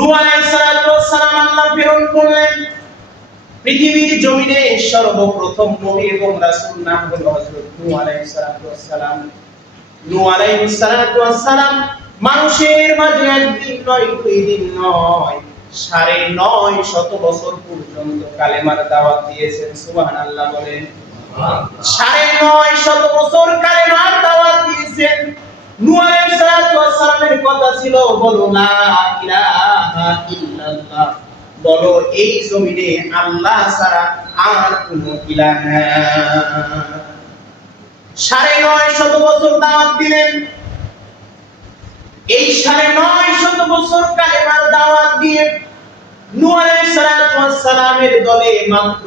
নূহ আলাইহিস সালাম আল্লাহ প্রেরণ করলেন। পৃথিবীর জমিনে সর্বপ্রথম নবী এবং রাসূল নাম হলো হযরত নূহ আলাইহিস সালাম। নূহ আলাইহিস সালাম মানুষের মাঝে একদিন নয়, দুই দিন নয়, ৯৫০ বছর পর্যন্ত কালেমার দাওয়াত দিয়েছেন। সুবহানাল্লাহ বলেন। ৯৫০ বছর কালেমার দাওয়াত দিয়েছেন। নূহ আলাইহিস সালামের কথা ছিল, বলো লা ইলাহা ইল্লাল্লাহ, বলো এই জমিনে আল্লাহ ছাড়া আর কোনো ইলাহ নাই। ৯৫০ বছর দাওয়াত দিলেন। এই ৯৫০ বছর কালেমার দাওয়াত দিয়ে নূহ আলাইহিস সালামের দলে মাত্র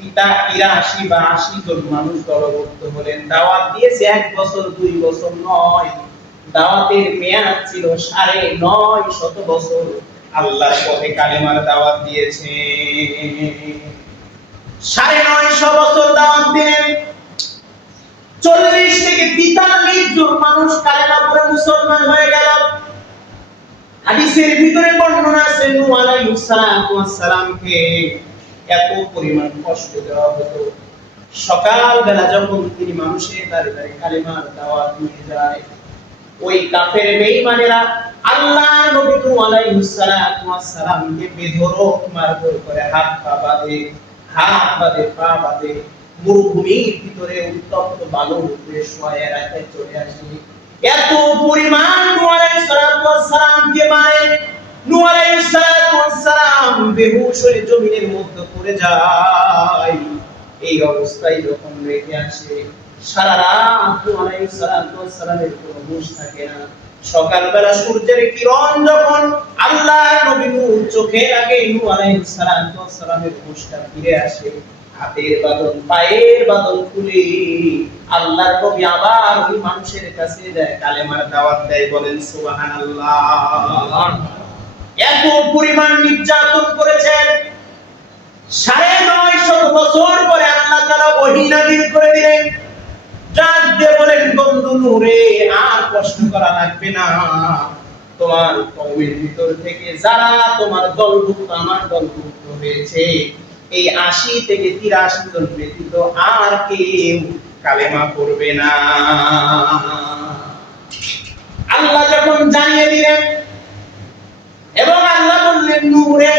৮৩ বা ৮০ জন মানুষ দলবদ্ধ হলেন। দাওয়াত দিয়েছে ১ বছর ২ বছর নয়, দাওয়াতের মেয়াদ ছিল ৯৫০ বছর। আল্লাহর পথে কালেমার দাওয়াত দিয়েছে। ৯৫০ বছর দাওয়াত দিলেন। ৪০ থেকে ৪৩ জন মানুষ কালেমা পড়ে মুসলমান হয়ে গেল। হাদিসের ভিতরে বর্ণনা আছে নূহ আলাইহিস সালামকে এত পরিমাণ কষ্ট দেওয়া হতো। সকাল বেলা যখন তিনি মানুষের দ্বারে দ্বারে কালেমার দাওয়াত নিয়ে যায়, ওই কাফের বেঈমানেরা আল্লাহ নবী নূহ আলাইহিস সালামকে বেধড়ক মারধর করে, হাত পা বাঁধে, পা বাঁধে, মরুভূমির ভিতরে উত্তপ্ত বালুর উপরে শোয়ায় রাখে, চলে আসে। এত পরিমাণ নূহ আলাইহিস সালামকে মারে। নূহ আলাইহিস সালাম বেহুশ হয়ে জমিনের মধ্যে পড়ে যায়। এই অবস্থায় যখন রেখে আসে, সারা রাত নূহ আলাইহিস সালামের কোনো হুঁশ থাকে না। সকালবেলা সূর্যের কিরণ যখন আল্লাহর নবী নূহ চোখে লাগে, নূহ আলাইহিস সালামের হুঁশটা ফিরে আসে। হাতের বাঁধন, পায়ের বাঁধন খুলে আল্লাহর নবী আবার ওই মানুষের কাছে যায়, কালেমার দাওয়াত দেয়। বলেন সুবহানাল্লাহ। এত পরিমাণ নির্যাতন করেছেন। ৯৫০ বছর পরে আল্লাহ তাআলা ওহী নাযিল করে দিলেন। ডাক দিয়ে বলেন, বন্ধু নূহ রে, আর কষ্ট করা লাগবে না। তোমার কওমের ভিতর থেকে যারা তোমার দলভুক্ত, আমার দলভুক্ত হয়েছে, এই ৮০ থেকে ৮৩ জন ব্যতীত আর কেউ কালেমা পড়বে না। আল্লাহ যখন জানিয়ে দিলেন এবং আল্লাহ বললেন, নূহ রে,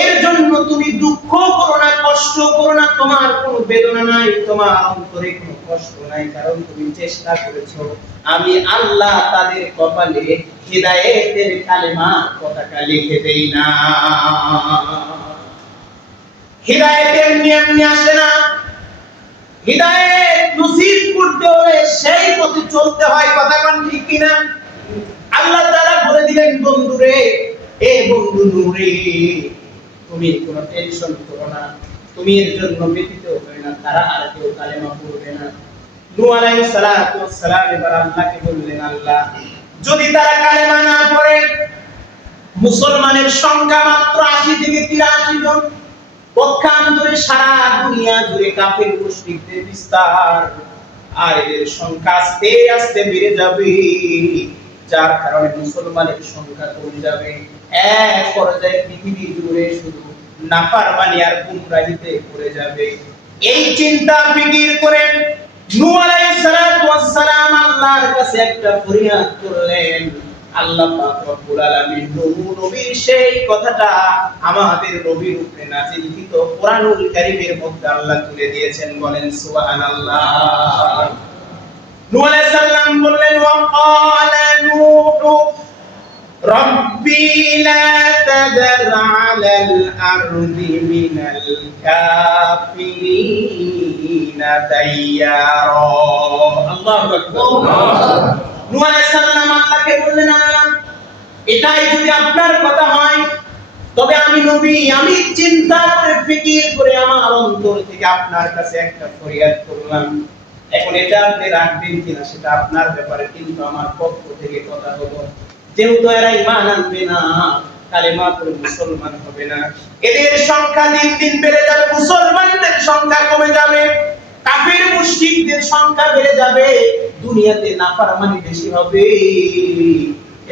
এর জন্য তুমি দুঃখ করো না, কষ্ট করো না, তোমার কোনো বেদনা নাই, তোমার অন্তরে কোনো কষ্ট নাই, কারণ তুমি চেষ্টা করেছো। আমি আল্লাহ তাদের কপালে হিদায়াতের কালেমা পতাকা লিখে দেই না। হিদায়াতের নিয়ম নিয়ে আসে না। হিদায়াত নসিব করতে হলে সেই পথে চলতে হয়। কথা কোন ঠিক কিনা? আল্লাহ তাআলা বলে দিলেন, বন্ধু রে, এ বন্ধু নূহ রে, তুমি কোনো টেনশন করো না, তুমি এর জন্য ব্যথিত হবে না, তারা আর কেউ কালেমা পড়বে না। নূহ আলাইহিস সালাম এবার আল্লাহকে বললেন, আল্লাহ, যদি তারা কালেমা না পড়ে, মুসলমানের সংখ্যা মাত্র ৮০ থেকে ৮৩ জন, পক্ষান্তরে সারা দুনিয়া জুড়ে কাফের মুশরিকদের বিস্তার, আর এদের সংখ্যা আস্তে আস্তে বেড়ে যাবে, যার কারণে মুসলমানের সংখ্যা কমে যাবে। এক পর্যায়ে পৃথিবী জুড়ে শুধু নাফরমানি আর গুমরাহিতে পড়ে যাবে। এই চিন্তা ফিকির করে নূহ আলাইহিস সালাম আল্লাহর কাছে একটা ফরিয়াদ করলেন। আল্লাহ পাক রব্বুল আলামিন নূহ নবীর সেই কথাটা আমাদের নবীর উপরে নাযিলকৃত কোরআনুল কারীমের মধ্যে আল্লাহ তুলে দিয়েছেন। বলেন সুবহানাল্লাহ। নূহ আলাইহিস সালাম বললেন, ওয়া ক্বালা নূহ রব্বি লা তাযার আলাল আরদি মিনাল কাফিরিনা দাইয়ারা। আল্লাহু আকবার। নূহ আলাইহিস সালাম আল্লাহকে বললেন, আল্লাহ, এটাই যদি আপনার কথা হয়, তবে আমি নবী, আমি চিন্তা করে ফিকির করে আমার অন্তর থেকে আপনার কাছে একটা ফরিয়াদ করলাম। এখন এটা আপনি রাখবেন কিনা সেটা আপনার ব্যাপারে, কিন্তু আমার পক্ষ থেকে কথা হলো, যেহেতু এরা ঈমান আনবে না, কালেমা পড়ে মুসলমান হবে না, এদের সংখ্যা দিন দিন বেড়ে যাবে, মুসলমানদের সংখ্যা কমে যাবে, কাফের মুশরিকদের সংখ্যা বেড়ে যাবে, দুনিয়াতে নাফরমানি বেশি হবে।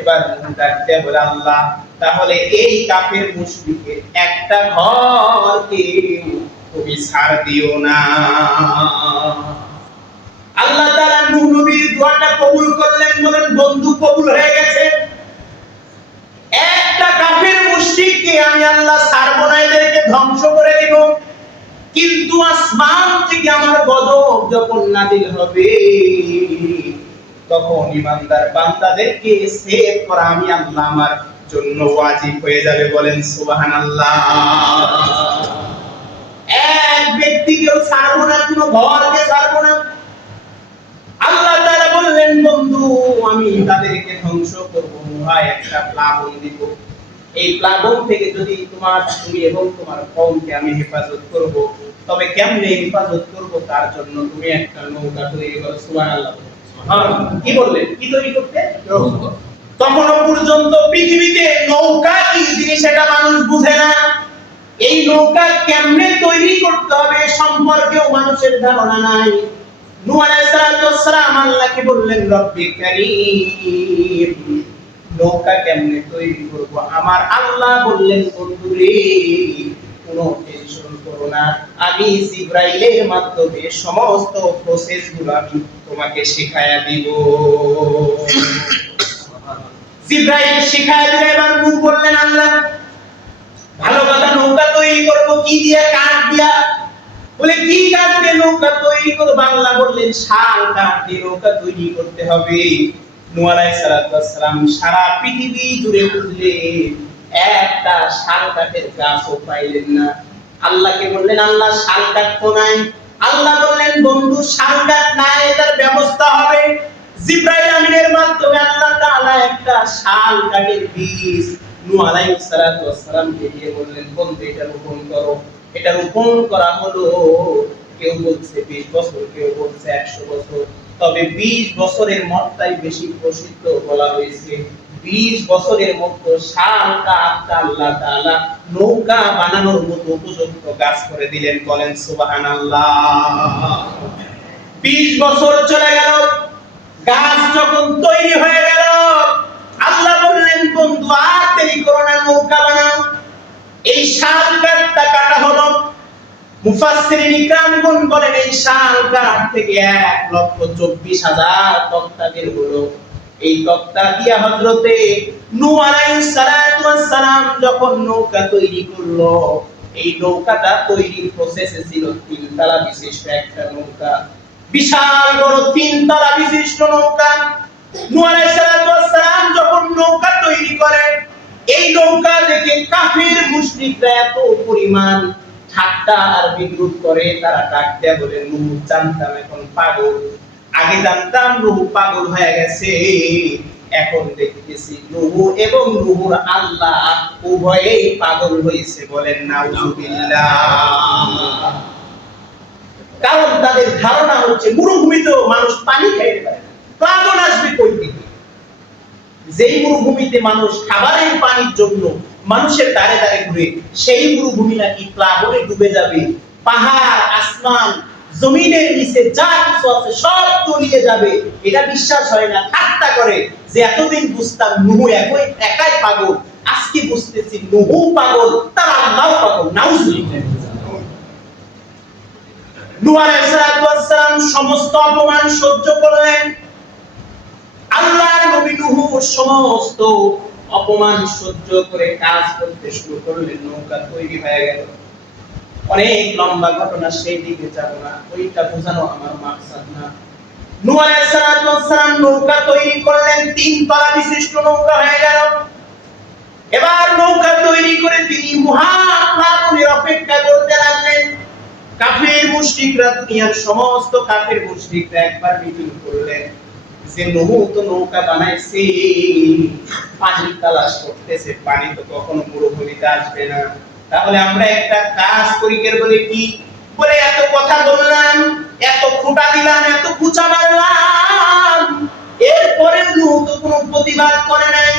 এবার ডাকতে বলে আল্লাহ তাহলে এই কাফের মুশরিকের একটা ঘরকে তুমি ছাড় দিও না। আল্লাহ তাআলা নূহ নবীর দোয়াটা কবুল করলেন, বলেন বন্ধু কবুল হয়ে গেছে। একটা কাফের মুশরিককে আমি আল্লাহ ছাড়ব না, এদেরকে ধ্বংস করে দিব। কিন্তু আসমান থেকে আমার গজব যখন নাযিল হবে তখন ঈমানদার বান্দাদেরকে সেভ করা আমি আল্লাহ আমার জন্য ওয়াজিব হয়ে যাবে। বলেন সুবহানাল্লাহ। এক ব্যক্তিকেও ছাড়ব না, কোনো ঘরকে ছাড়ব না। আল্লাহ তাআলা বললেন বন্ধু আমি তাদেরকে ধ্বংস করব, ভাই একটা প্লাবন দিব। এই প্লাবন থেকে যদি তুমি এবং তোমার কওমকে আমি হেফাজত করব, তবে কেমনে হেফাজত করব তার জন্য তুমি একটা নৌকা তৈরি করো। সুবহানাল্লাহ। কি বললেন? কি তৈরি করতে? তখনও পর্যন্ত পৃথিবীতে নৌকা কি জিনিস এটা মানুষ বুঝে না। এই নৌকা কেমনে তৈরি করতে হবে সম্পর্কেও মানুষের ধারণা নাই। নূহ আলাইহিস সালাম আল্লাহকে বললেন রব্বি কারীম, নৌকা কেমনে তৈরি করব? আমার আল্লাহ বললেন বন্ধুরে কোনো টেনশন করো না, আমি জিবরাইলের মাধ্যমে সমস্ত প্রসেসগুলো আমি তোমাকে শেখায়া দিব। জিবরাইল শেখায়া দিলে এবার নূহ বললেন আল্লাহ ভালো কথা, নৌকা তৈরি করব কি দিয়ে? কাঠ দিয়া। বলে কি কাঠ দিয়ে নৌকা তৈরি করব? আল্লাহ বললেন শাল কাঠ দিয়ে নৌকা তৈরি করতে হবে। নূহ আলাইহিস সালাম সারা পৃথিবী জুড়ে খুঁজলেন, একটা শাল কাঠের গাছও পাইলেন না। আল্লাহকে বললেন আল্লাহ শাল কাঠ তো নাই। আল্লাহ বললেন বন্ধু শাল কাঠ নাই, এটার ব্যবস্থা হবে। জিবরাইল আমিনের মাধ্যমে আল্লাহ তাআলা একটা শাল কাঠের বীজ নূহ আলাইহিস সালামকে দিয়ে বললেন বন্ধু এটা রোপণ করো। এটা রোপণ করা হলো, কেউ বলছে 20 বছর, কেউ বলছে 100 বছর, তবে 20 বছরের মতটাই বেশি প্রসিদ্ধ বলা হয়েছে। 20 বছরের মতো শাল কাঠটা আল্লাহ তাআলা নৌকা বানানোর মতো উপযুক্ত গাছ করে দিলেন। বলেন সুবহানাল্লাহ। 20 বছর চলে গেল, গাছ যখন তৈরি হয়ে গেল আল্লাহ বললেন বন্ধু আর দেরি করো না, নৌকা বানাও। এই শাল কাঠটা কাটা হলো। মুফাসসিরিন ইকরামগণ বলেন এই শাল কাঠ থেকে 1,24,000 তক্তা বের হলো। এই তক্তা দিয়া হযরতে নূহ আলাইহিস সালাম যখন নৌকা তৈরি করলো, এই নৌকাটা তৈরির প্রসেসে ছিল 3 তলা বিশিষ্ট একটা নৌকা, বিশাল বড় 3 তলা বিশিষ্ট নৌকা। নূহ আলাইহিস সালাম যখন নৌকা তৈরি করে, এই নৌকা দেখে কাফির মুশরিকরা এত পরিমাণ ঠাট্টা আর বিদ্রুপ করে, তারা ডাক দেয়া বলে নূহ জানতাম এখন পাগল, আগে জানতাম নূহ পাগল হয়ে গেছে, এখন দেখতেছি নূহ এবং নূহর আল্লাহ উভয়েই পাগল হয়েছে। বলেন নাউযুবিল্লাহ। কারণ তাদের ধারণা হচ্ছে মরুভূমিতেও মানুষ পানি খাইতে পারে, প্লাবন আসবে কই থেকে? যেই মরুভূমিতে মানুষ খাবারের পানির জন্য মানুষের দাঁড়ে দাঁড়ে ঘুরে, সেই মরুভূমি নাকি প্লাবনে ডুবে যাবে। পাহাড়, আসমান, জমিনের নিচে যা কিছু আছে সব তলিয়ে যাবে। এটা বিশ্বাস হয় না, ঠাট্টা করে যে এতদিন বুঝতাম নূহ একাই পাগল, আজকে বুঝতেছি নূহ পাগল, তার আল্লাহও পাগল। নাউযুবিল্লাহ। নূহ আলাইহিস সালাম সমস্ত অপমান সহ্য করলেন। আল্লাহর নবী নূহ সমস্ত অপমান সহ্য করে কাজ করতে শুরু করলেন। নৌকা তৈরি হয়ে গেল। অনেক লম্বা ঘটনা, সেই দিকে যাব না, ওইটা বোঝানো আমার মাকসাদ না। নূহ আলাইহিস সালাম নৌকা তৈরি করলেন, 3 তলা বিশিষ্ট নৌকা হয়ে গেল। এবার নৌকা তৈরি করে তিনি মহাপ্লাবনের অপেক্ষা করতে লাগলেন। কাফির মুশরিকরা, দুনিয়ার সমস্ত কাফির মুশরিকরা একবার মিটিং করলেন যে নূহ তো নৌকা বানাইছে, পানি তালাশ করতেছে, পানি তো কখনো মরুভূমিতে আসবে না, তাহলে আমরা একটা কাজ করি। কে বলে কি? বলে এত কথা বললাম, এত খোঁটা দিলাম, এত কুচা মারলাম, এরপরে নূহ তো কোনো প্রতিবাদ করে নাই,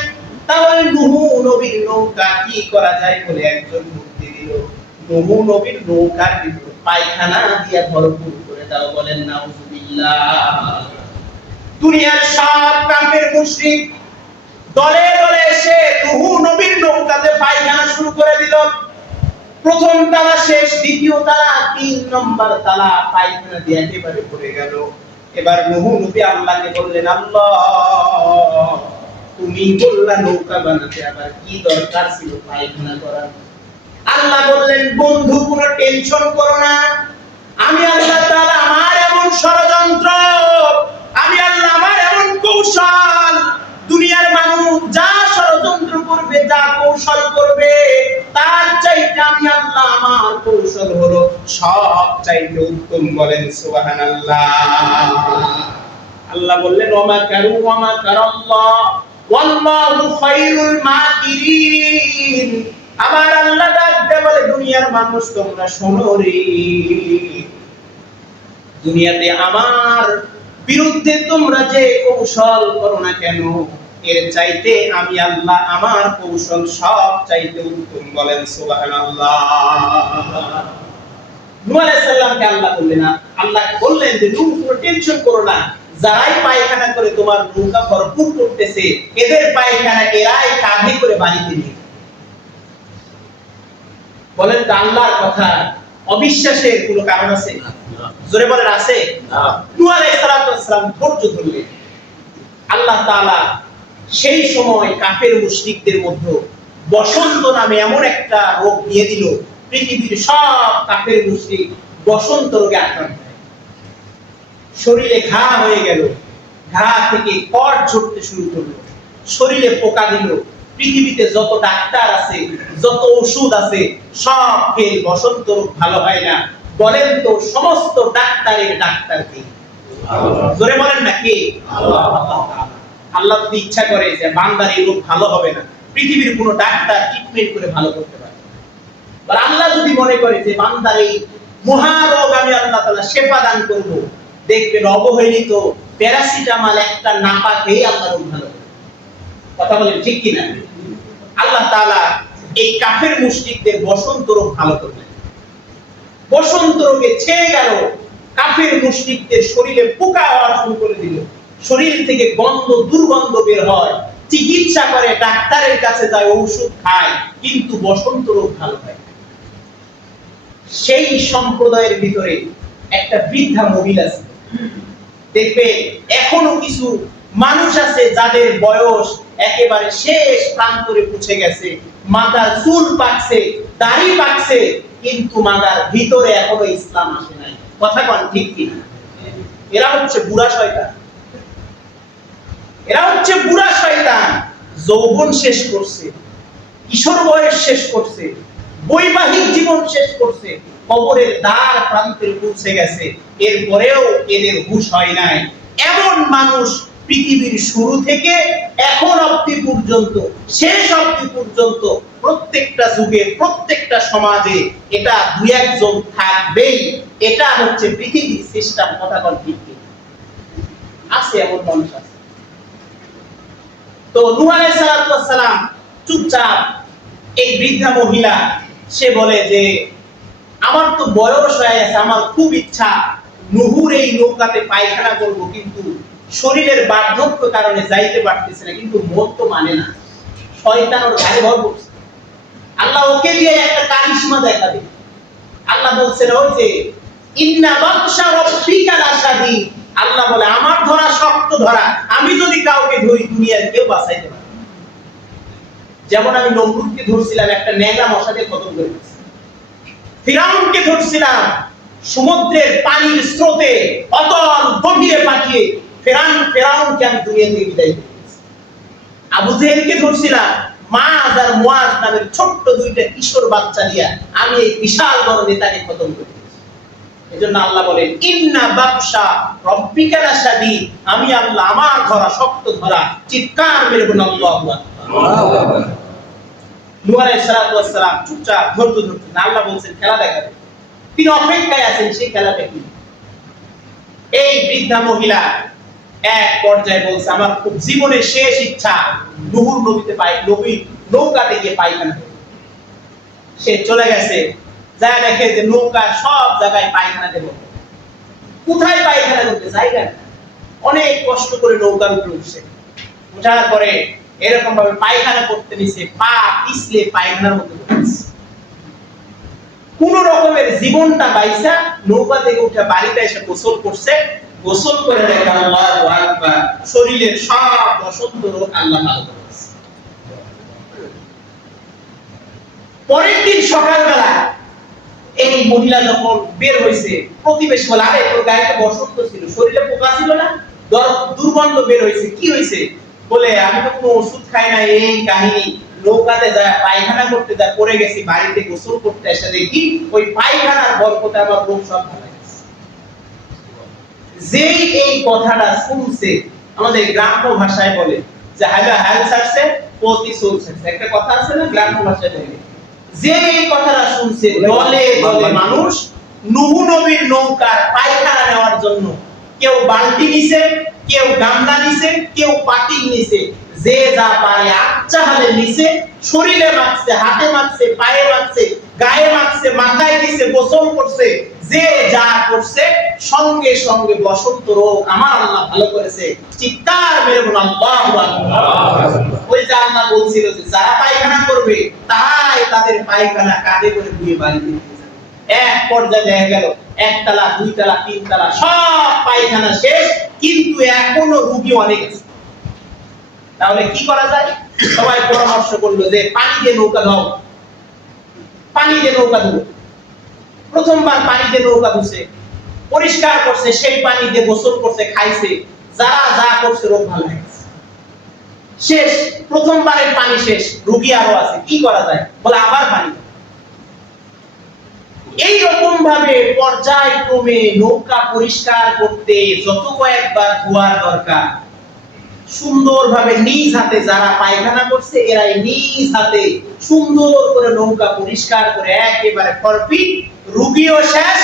তাহলে নূহ নবীর নৌকা কি করা যায়? বলে একজন বুদ্ধি দিল, নূহ নবীর নৌকার ভিতর পায়খানা দিয়া ভরপুর করে দাও। বলেন নাউযুবিল্লাহ। দুনিয়ার সব কাফের মুশরিক দলে দলে এসে নূহ নবীর নৌকাতে পায়খানা শুরু করে দিল। প্রথম তালা শেষ, দ্বিতীয় তালা, 3 নম্বর তালা পায়খানা দিয়ে একেবারে ভরে গেল। এবার নূহ নবী আল্লাহকে বললেন, আল্লাহ তুমি বললা নৌকা বানাতে, আবার কি দরকার ছিল পায়খানা করার? আল্লাহ বললেন, বন্ধু কোনো টেনশন করো না, আমি আল্লাহ তাআলা আমার এমন ষড়যন্ত্র, আমি আল্লাহ আমার এমন কৌশল, দুনিয়ার মানুষ যা ষড়যন্ত্র করবে, যা কৌশল করবে, তার চাইতে আমি আল্লাহ আমার কৌশল হলো সব চাইতে উত্তম। বলেন সুবহানাল্লাহ। আল্লাহ বললেন, ওমা কারু ওমা কারাল্লাহ ওয়াল্লাহু খায়রুল মাকিরিন। আমার আল্লাহ ডাকতে বলে, দুনিয়ার মানুষ তোমরা শোনো রে, দুনিয়াতে আমার বিরুদ্ধে তোমরা যে কৌশল করো না কেন, এর চাইতে আমি আল্লাহ আমার কৌশল সব চাইতে উত্তম। বলেন সুবহানাল্লাহ। নূহ আলাইহিস সালামকে আল্লাহ বললেন না, আল্লাহ বললেন যে নূহ কোনো টেনশন করো না, যারাই পায়খানা করে তোমার নৌকা ভরপুর করতেছে, এদের পায়খানা এরাই কাঁধে করে বাড়িতে নিয়ে। বলেন তো আল্লাহর কথা অবিশ্বাসের কোনো কারণ আছে? জোরে বলেন আছে? নূহ আলাইহিস সালাম ধৈর্য ধরলেন। আল্লাহ তাআলা সেই সময় কাফের মুশরিকদের মধ্যে বসন্ত নামে এমন একটা রোগ দিয়ে দিল, পৃথিবীর সব কাফের মুশরিক বসন্ত রোগে আক্রান্ত হয়। শরীরে ঘা হয়ে গেল, ঘা থেকে কট ঝরতে শুরু করলো, শরীরে পোকা দিল। পৃথিবীতে যত ডাক্তার আছে, যত ওষুধ আছে, সব ফেল, বসন্ত রোগ ভালো হয় না। বলেন তো সমস্ত ডাক্তারের ডাক্তার কে? জোরে বলেন না কে? আল্লাহ। আল্লাহ যদি ইচ্ছা করে যে বান্দার এই রোগ ভালো হবে না, পৃথিবীর কোনো ডাক্তার ট্রিটমেন্ট করে ভালো করতে পারে। আর আল্লাহ যদি মনে করে যে বান্দার এই মহারোগ আমি আল্লাহ তাআলা শেফা দান করব, দেখবেন অবহেলিত প্যারাসিটামল একটা নাপা খেয়ে আল্লাহ রোগ ভালো করে। কথা বলেন ঠিক কি না? আল্লাহ তাআলা এই কাফের মুশরিকদের বসন্ত রোগ ভালো করলেন। বসন্ত রোগে ছেয়ে গেল, কাফের মুশরিকদের শরীরে পোকা হওয়া শুরু করে দিল, শরীর থেকে গন্ধ দুর্গন্ধ বের হয়, চিকিৎসা করে, ডাক্তারের কাছে যায়, ঔষধ খায়, কিন্তু বসন্ত রোগ ভালো হয় না। সেই সম্প্রদায়ের ভিতরে একটা বৃদ্ধা মহিলা ছিল। দেখবে এখনো কিছু মানুষ আছে যাদের বয়স একেবারে শেষ প্রান্তরে পৌঁছে গেছে, মাথার চুল পাকছে, দাড়ি পাকছে, কিন্তু মাথার ভিতরে এখনো ইসলাম আসে নাই। কথা কোন ঠিক কিনা? এরা হচ্ছে বুড়া শয়তান। এরা হচ্ছে বুড়া শয়তান। যৌবন শেষ করছে, কিশোর বয়স শেষ করছে, বৈবাহিক জীবন শেষ করছে, কবরের দ্বার প্রান্তে পৌঁছে গেছে, এরপরেও এদের হুঁশ হয় নাই। এমন মানুষ পৃথিবীর শুরু থেকে এখন অবধি পর্যন্ত, শেষ অবধি পর্যন্ত, প্রত্যেকটা যুগে, প্রত্যেকটা সমাজে এটা দুই একজন থাকবেই। এটা হচ্ছে পৃথিবীর সিস্টেম। কথা বল ঠিক আছে? এমন মানুষ আছে। তো নূহ আলাইহিস সালাম চুপচাপ, এই বৃদ্ধা মহিলা সে বলে যে আমার তো বয়স হয়ে গেছে, আমার খুব ইচ্ছা নূহুর এই নৌকাতে পায়খানা করব, কিন্তু শরীরের বার্ধক্য কারণে যাইতে পারতেছে না, কিন্তু মন তো মানে না, শয়তান ওর গায়ে ভর করছে। আল্লাহ ওকে দিয়ে একটা কারিশমা দেখাবে। আল্লাহ বলছেন ওই যে ইন্না বাতশা রাব্বিকা লাশাদীদ। আল্লাহ বলে আমার ধরা শক্ত ধরা, আমি যদি কাউকে ধরি দুনিয়ার কেউ বাঁচাইতে পারে। যেমন আমি নমরুদকে ধরছিলাম, একটা ন্যাংরা মশা দিয়ে খতম করে দিয়েছি। ফিরাউনকে ধরছিলাম, সমুদ্রের পানির স্রোতে অতল গভীরে পাঠিয়ে ফেরাউনকে আমি দুনিয়া থেকে বিদায় করেছি। আবু জেহেলকে ধরছিলাম, মাআজ আর মুআজ নামের ছোট্ট দুইটা কিশোর বাচ্চা নিয়ে আমি এই বিশাল বড় নেতাকে খতম করে দিয়েছি। এজন্য আল্লাহ বলেন ইন্না বাতশা রাব্বিকা লাশাদীদ। আমি আল্লাহ আমার ধরা শক্ত ধরা। চিৎকার মেরে বলুন আল্লাহু আকবার। নূহ আলাইহিস সালাম চুপচাপ ধৈর্য ধরছেন। আল্লাহ বলছেন খেলা দেখাবে, তিনি অপেক্ষায় আছেন সেই খেলাটা কি। এই বৃদ্ধা মহিলা এক পর্যায়ে বলছে আমার খুব জীবনের শেষ ইচ্ছা নূহুর নৌকাতে গিয়ে পায়খানা করতে। সে চলে গেছে, যা দেখে যে নৌকা সব জায়গায় পায়খানা দেব, কোথায় পায়খানা করতে জায়গা না। অনেক কষ্ট করে নৌকার উপরে উঠছে, ওঠার পরে এরকম ভাবে পায়খানা করতে নিছে, পা পিছলে পায়খানার মধ্যে ঢুকেছে। কোন রকমের জীবনটা বাইসা নৌকা থেকে উঠে বাড়িতে এসে গোসল করছে, গোসল করে দেখে আল্লাহু আকবার, শরীরের সব বসন্ত রোগ আল্লাহ ভালো করেছে। পরের দিন সকালবেলা এই মহিলা যখন বের হইছে, প্রতিবেশী বলে, আরে তোর গায়ে তো বসন্ত ছিল, শরীরে পোকা ছিল না, দুর্গন্ধ বের হইছে, কি হইছে? বলে, আমি তো কোনো ওষুধ খাই না, এই কাহিনী। নৌকাতে যায় পায়খানা করতে যা পড়ে গেছি, বাড়িতে গোসল করতে এসে দেখি ওই পায়খানার বরকতে আমার রোগ সব ভালো গেছে। যেই এই কথাটা শুনছে, আমাদের গ্রাম্য ভাষায় বলে যে হাগা হাল ছাড়ছে পতি চলছে, একটা কথা আছে না গ্রাম্য ভাষায় বলে, যে এই কথাটা শুনছে দলে দলে মানুষ নূহ নবীর নৌকার পায়খানা নেওয়ার জন্য কেউ বালতি নিছে, কেউ গামলা নিছে, কেউ পাতিল নিছে, যে যা পারে আচ্ছা হালে নিছে, শরীরে মাখছে, হাতে মাখছে, পায়ে মাখছে, গায়ে মাখছে, মাথায় দিছে, গোসল করছে, যে যা করছে, সঙ্গে সঙ্গে বসন্ত রোগ আমার আল্লাহ ভালো করেছে। চিৎকার মেরে বলুন আল্লাহু আকবার। ওই যে আল্লাহ বলছিল যে যারা পায়খানা করবে তারাই তাদের পায়খানা কাঁধে করে নিয়ে বাড়িতে নিয়ে যাবে। এক পর্যায়ে দেখা গেল একতলা, দুইতলা, তিনতলা সব পায়খানা শেষ, কিন্তু এখনো রোগী অনেক আছে। তাহলে কি করা যায়? সবাই পরামর্শ করলো যে পানি দিয়ে নৌকা দাও, পানি দিয়ে নৌকা দাও। প্রথমবার পানি দিয়ে নৌকা ধুছে, পরিষ্কার করছে, সেই পানি দিয়ে গোসল করছে, খাইছে, যারা যা করছে রোগ ভালো হয়ে গেছে। শেষ, প্রথমবারের পানি শেষ, রোগী আরো আছে, কি করা যায়? বলে আবার পানি। এই রকম ভাবে পর্যায়ক্রমে নৌকা পরিষ্কার করতে যত কয়েকবার ধোয়ার দরকার, সুন্দরভাবে নিজ হাতে যারা পায়খানা করছে এরাই নিজ হাতে সুন্দর করে নৌকা পরিষ্কার করে একেবারে পারফেক্ট, রুগীও শেষ,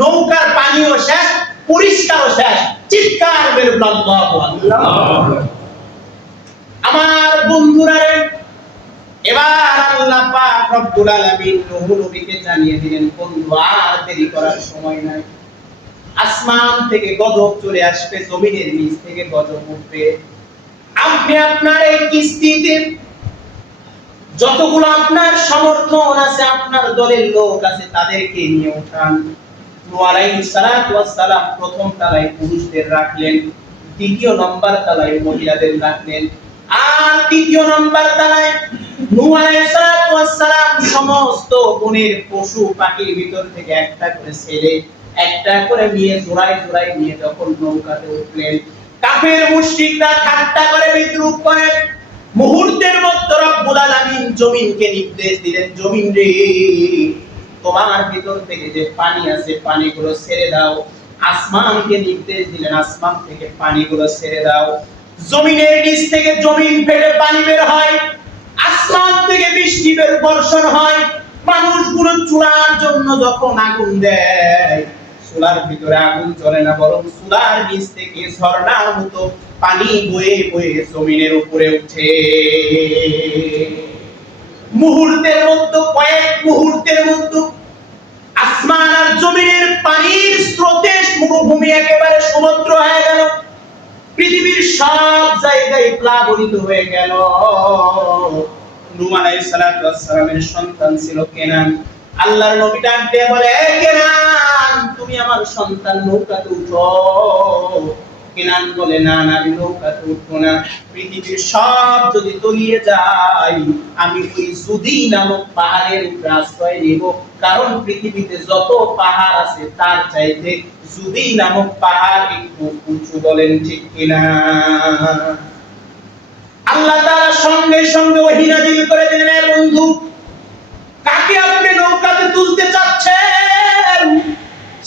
নৌকার পানিও শেষ, পরিষ্কারও শেষ। চিৎকার মেরে আল্লাহু আকবার। আমার বন্ধুরা, এবার আল্লাহ পাক রব্বুল আলামিন নূহ নবীকে জানিয়ে দিলেন, বন্ধু আর দেরি করার সময় নাই, আসমান থেকে গজব চলে আসবে, জমিনের নিচ থেকে গজব উঠবে। আপনি আপনার এই কিস্তিতে যতগুলো আপনার সমর্থন আছে, আপনার দলের লোক আছে, তাদেরকে নিয়ে উঠান। নূহ আলাইহিস সালাতু ওয়াস সালাম প্রথম তলায় পুরুষদের রাখলেন, দ্বিতীয় নম্বর তলায় মহিলাদের রাখলেন, আর তৃতীয় নম্বর তলায় নূহ আলাইহিস সালাতু ওয়াস সালাম সমস্ত বনের পশু পাখির ভিতর থেকে একটা করে ছেলে, একটা করে মেয়ে জোড়ায় জোড়ায় নিয়ে যখন নৌকাতে উঠলেন, কাফের মুশরিকরা ঠাট্টা করে বিদ্রূপ করে। মুহূর্তের মধ্যে রব্বুল আলামিন জমিনকে নির্দেশ দিলেন, জমিন রে, তোমার ভিতর থেকে যে পানি আছে পানিগুলো ছেড়ে দাও। আসমানকে নির্দেশ দিলেন, আসমান থেকে পানিগুলো ছেড়ে দাও। জমিনের নিচ থেকে জমিন ফেটে পানি বের হয়, আসমান থেকে বৃষ্টি বের বর্ষণ হয়। মানুষগুলো চুলার জন্য যখন আগুন দেয়, চুলার ভিতরে আগুন জ্বলে না, বরং চুলার নিচ থেকে ঝর্ণার মতো পানি বয়ে বয়ে জমিনের উপরে উঠে। মুহূর্তের মধ্যে, কয়েক মুহূর্তের মধ্যে আসমান আর জমিনের পানির স্রোতে মরুভূমি একেবারে সমুদ্র হয়ে গেল, পৃথিবীর সব জায়গায় প্লাবনিত হয়ে গেল। নূহ আলাইহিস সালাতু ওয়াস সালামের সন্তান ছিল কেনান। আল্লাহর নবী ডাক দিয়ে বলে, এ কেনান, তুমি আমার সন্তান, নৌকাতে উঠো। কেনান বলে, না না, আমি নৌকাতে উঠবো না, পৃথিবীর সব যদি তলিয়ে যায় আমি ওই জুদি নামক পাহাড়ের উপরে আশ্রয় নেব, কারণ পৃথিবীতে যত পাহাড় আছে তার চাইতে জুদি নামক পাহাড় একটু উঁচু। বলেন ঠিক কিনা? আল্লাহ তাআলা সঙ্গে সঙ্গে ওহী নাযিল করে দিলেন, বন্ধু, কাকে আপনি নৌকাতে তুলতে চাচ্ছেন?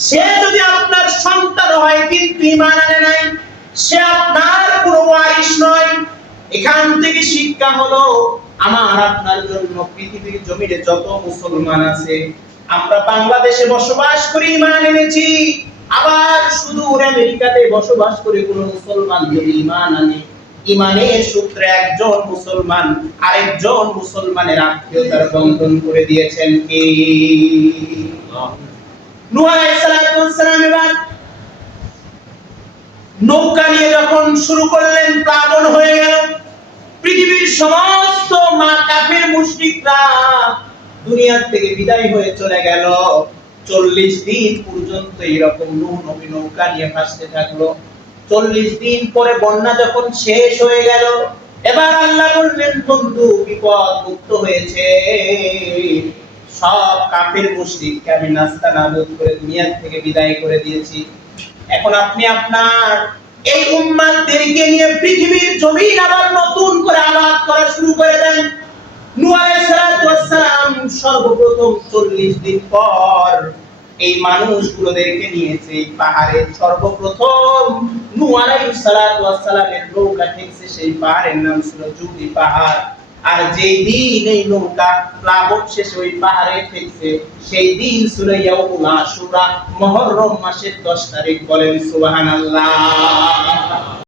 সে যদি আপনার সন্তান হয় কিন্তু ঈমান আনে নাই, সে আপনার কোনো ওয়ারিশ নয়। এখান থেকে শিক্ষা হলো, আমার আপনার জন্য পৃথিবীর জমিনে যত মুসলমান আছে, আমরা বাংলাদেশে বসবাস করি, ঈমান এনেছি, আবার সুদূর আমেরিকাতে বসবাস করে কোন মুসলমান যদি ঈমান আনে, ঈমানের সূত্রে একজন মুসলমান আরেকজন মুসলমানের আত্মীয়তার বন্ধন করে দিয়েছেন কে? নূহ আলাইহিস সালাতু ওয়াস সালাম এবার নৌকা নিয়ে যখন শুরু করলেন, প্লাবন হয়ে গেল, পৃথিবীর সমস্ত কাফের মুশরিকরা দুনিয়া থেকে বিদায় হয়ে চলে গেল। 40 দিন পর্যন্ত এরকম নূহ নবী নৌকা নিয়ে ভাসতে থাকলো। 40 দিন পরে বন্যা যখন শেষ হয়ে গেল, এবার আল্লাহ বললেন, বন্ধু বিপদ মুক্ত হয়েছে, সব কাফের মুশরিককে আমি নাস্তানাবুদ করে দুনিয়া থেকে বিদায় করে দিয়েছি। এখন আপনি আপনার এই উম্মতদেরকে নিয়ে পৃথিবীর জমিন আবার নতুন করে আবাদ করা শুরু করে দেন। নূহ আলাইহিস সালাম সর্বপ্রথম 40 দিন পর এই মানুষগুলোদেরকে নিয়েছে এই পাহাড়ে। সর্বপ্রথম নূহ আলাইহিস সালামের নৌকা ঠেকছে সেই পাহাড়ের নাম ছিল জুদি পাহাড়। আর যেই দিন এই নৌকা প্লাবন শেষে ওই পাহাড়ে ঠেকছে সেই দিন ছিল ইয়াউমুল আশুরা, মুহররম মাসের 10 তারিখ। বলেন সুবহানাল্লাহ।